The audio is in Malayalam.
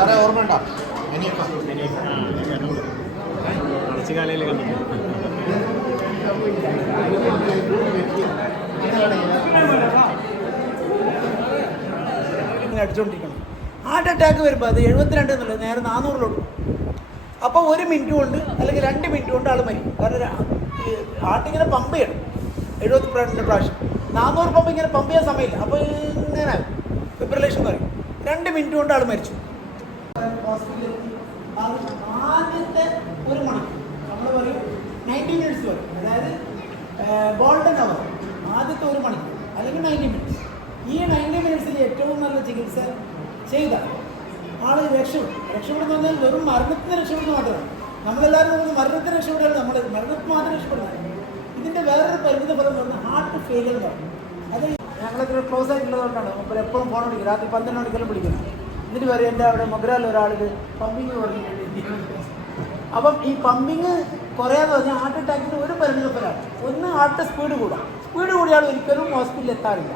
വേറെ ഓർമ്മ ഉണ്ടോ? കാലയിൽ അടിച്ചുകൊണ്ടിരിക്കണം. ഹാർട്ട് അറ്റാക്ക് വരുമ്പോൾ അത് 72 എന്നുള്ളത് നേരെ 400-ലോട്ട്. അപ്പോൾ 1 മിനിറ്റ് കൊണ്ട് അല്ലെങ്കിൽ 2 മിനിറ്റ് കൊണ്ട് ആൾ മരിക്കും. കാരണം ഹാർട്ടിങ്ങനെ പമ്പ് ചെയ്യണം 72 പ്രാവശ്യം. 400 പമ്പ് ഇങ്ങനെ പമ്പ് ചെയ്യാൻ സമയമില്ല. അപ്പോൾ ഇങ്ങനെ ഫിബ്രിലേഷൻ പറയും. 2 മിനിറ്റ് കൊണ്ട് ആൾ മരിച്ചു. ആദ്യത്തെ 1 മണിക്കൂർ നമ്മൾ പറയും 90 മിനിറ്റ്സ് പറയും. അതായത് ഗോൾഡൻ അവർ. ആദ്യത്തെ 1 മണിക്കൂർ അല്ലെങ്കിൽ 90 മിനിറ്റ്സ്. ഈ 90 മിനിറ്റ്സിൽ ഏറ്റവും നല്ല ചികിത്സ ചെയ്താൽ ആൾ രക്ഷപ്പെടും. രക്ഷപ്പെടുന്ന പറഞ്ഞാൽ വെറും മരണത്തിന് രക്ഷപ്പെടുന്ന മാത്രമാണ്. നമ്മളെല്ലാവരും നമുക്ക് മരണത്തിന് രക്ഷപ്പെടുകയാണ്. നമ്മൾ മരണത്തിന് മാത്രം രക്ഷപ്പെടുന്നത്. ഇതിൻ്റെ വേറൊരു പരിമിത ഫലം പറഞ്ഞാൽ ഹാർട്ട് ഫെയിലിയർ എന്ന് പറയും. അത് ഞങ്ങളിത്ര ക്ലോസ് ആയിട്ടുള്ളതുകൊണ്ടാണ് അപ്പോൾ എപ്പോഴും ഫോൺ വിളിക്കുന്നത്. രാത്രി 12 മണിക്കെല്ലാം വിളിക്കുന്നത്. എന്നിട്ട് പറയും എൻ്റെ അവിടെ മൊഗ്രാലിൽ ഒരാൾക്ക് പമ്പിങ് തുടങ്ങി. അപ്പം ഈ പമ്പിങ് കുറയാന്ന് പറഞ്ഞാൽ ഹാർട്ട് അറ്റാക്കിന് ഒരു പരിമിത ഫലമാണ്. ഒന്ന് ഹാർട്ട് സ്പീഡ് കൂടാം. സ്പീഡ് കൂടിയാൽ ഒരിക്കലും ഹോസ്പിറ്റലിൽ എത്താറില്ല.